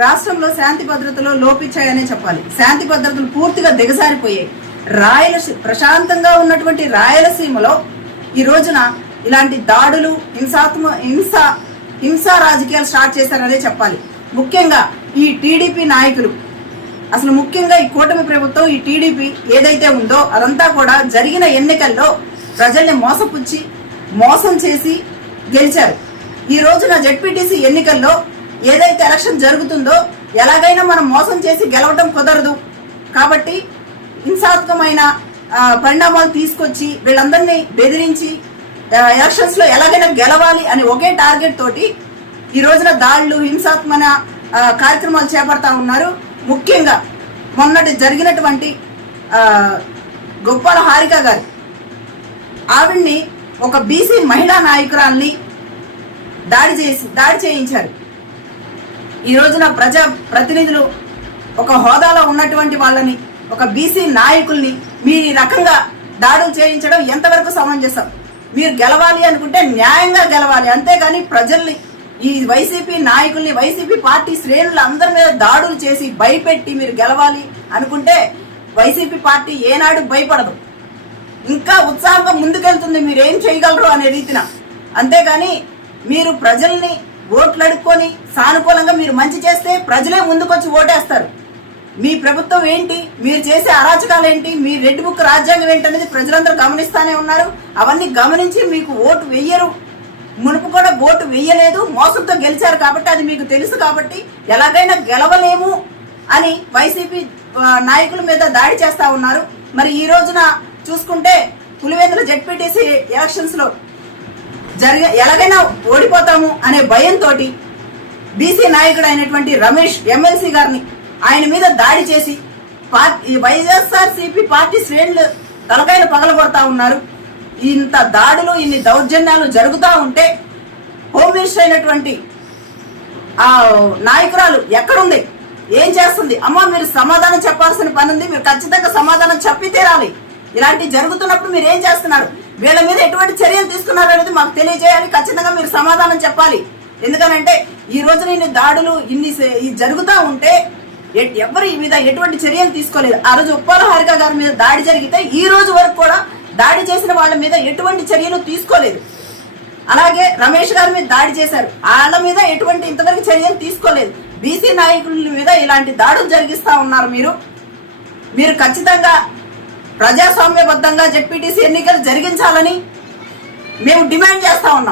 రాష్ట్రంలో శాంతి భద్రతలు లోపించాయనే చెప్పాలి. శాంతి భద్రతలు పూర్తిగా దిగజారిపోయాయి. ప్రశాంతంగా ఉన్నటువంటి రాయలసీమలో ఈ రోజున ఇలాంటి దాడులు, హింసా రాజకీయాలు స్టార్ట్ చేశారనే చెప్పాలి. ముఖ్యంగా ఈ టీడీపీ నాయకులు, అసలు ముఖ్యంగా ఈ కూటమి ప్రభుత్వం, ఈ టీడీపీ ఏదైతే ఉందో అదంతా కూడా జరిగిన ఎన్నికల్లో ప్రజల్ని మోసం చేసి గెలిచారు. ఈ రోజున జెడ్పీటీసీ ఎన్నికల్లో ఏదైతే ఎలక్షన్ జరుగుతుందో ఎలాగైనా మనం మోసం చేసి గెలవడం కుదరదు కాబట్టి హింసాత్మకమైన పరిణామాలు తీసుకొచ్చి వీళ్ళందరినీ బెదిరించి ఎలక్షన్స్ లో ఎలాగైనా గెలవాలి అని ఒకే టార్గెట్ తోటి ఈ రోజున దాడులు, హింసాత్మక కార్యక్రమాలు చేపడతా ఉన్నారు. ముఖ్యంగా మొన్నటి జరిగినటువంటి గొప్పల హారిక గారు, ఆవిడ్ని ఒక బీసీ మహిళా నాయకురాల్ని దాడి చేయించారు. ఈ రోజున ప్రజా ప్రతినిధులు, ఒక హోదాలో ఉన్నటువంటి వాళ్ళని, ఒక బీసీ నాయకుల్ని మీరు ఈ రకంగా దాడులు చేయించడం ఎంతవరకు సమంజసం? మీరు గెలవాలి అనుకుంటే న్యాయంగా గెలవాలి, అంతేగాని ప్రజల్ని, ఈ వైసీపీ నాయకుల్ని, వైసీపీ పార్టీ శ్రేణులు అందరి మీద దాడులు చేసి భయపెట్టి మీరు గెలవాలి అనుకుంటే వైసీపీ పార్టీ ఏనాడు భయపడదు, ఇంకా ఉత్సాహంగా ముందుకెళ్తుంది మీరేం చేయగలరు అనే రీతిన. అంతేగాని మీరు ప్రజల్ని ఓట్లు అడుక్కొని సానుకూలంగా మీరు మంచి చేస్తే ప్రజలే ముందుకొచ్చి ఓటేస్తారు. మీ ప్రభుత్వం ఏంటి, మీరు చేసే అరాచకాలు ఏంటి, మీ రెడ్ బుక్ రాజ్యాంగం ఏంటనేది ప్రజలందరూ గమనిస్తానే ఉన్నారు. అవన్నీ గమనించి మీకు ఓటు వెయ్యరు. మునుపు కూడా ఓటు వెయ్యలేదు, మోసంతో గెలిచారు కాబట్టి అది మీకు తెలుసు. కాబట్టి ఎలాగైనా గెలవలేము అని వైసీపీ నాయకుల మీద దాడి చేస్తా ఉన్నారు. మరి ఈ రోజున చూసుకుంటే పులివెందుల జెడ్పీటీసీ ఎలక్షన్స్ లో ఎలాగైనా ఓడిపోతాము అనే భయంతో బీసీ నాయకుడు అయినటువంటి రమేష్ ఎమ్మెల్సీ గారిని ఆయన మీద దాడి చేసి వైఎస్ఆర్సీపీ పార్టీ శ్రేణులు తలకాయలు పగలగొడతా ఉన్నారు. ఇంత దాడులు, ఇన్ని దౌర్జన్యాలు జరుగుతూ ఉంటే హోమ్ మినిస్టర్ అయినటువంటి ఆ నాయకురాలు ఎక్కడుంది, ఏం చేస్తుంది? అమ్మ, మీరు సమాధానం చెప్పాల్సిన పని ఉంది, మీరు ఖచ్చితంగా సమాధానం చెప్పి తీరాలి. ఇలాంటి జరుగుతున్నప్పుడు మీరు ఏం చేస్తున్నారు, వీళ్ళ మీద ఎటువంటి చర్యలు తీసుకున్నారు అనేది మాకు తెలియజేయాలి. ఖచ్చితంగా మీరు సమాధానం చెప్పాలి. ఎందుకనంటే ఈ రోజున ఇన్ని దాడులు జరుగుతూ ఉంటే ఎవరు ఈ మీద ఎటువంటి చర్యలు తీసుకోలేదు. ఆ రోజు ఉప్పాల హారిక గారి మీద దాడి జరిగితే ఈ రోజు వరకు కూడా దాడి చేసిన వాళ్ళ మీద ఎటువంటి చర్యలు తీసుకోలేదు. అలాగే రమేష్ గారి మీద దాడి చేశారు, వాళ్ళ మీద ఎటువంటి ఇంతవరకు చర్యలు తీసుకోలేదు. బీసీ నాయకుల మీద ఇలాంటి దాడులు జరిగిస్తా ఉన్నారు. మీరు ఖచ్చితంగా ప్రజాస్వామ్యబద్ధంగా జెడ్పీటీసీ ఎన్నికలు జరిగించాలని మేము డిమాండ్ చేస్తా ఉన్నాం.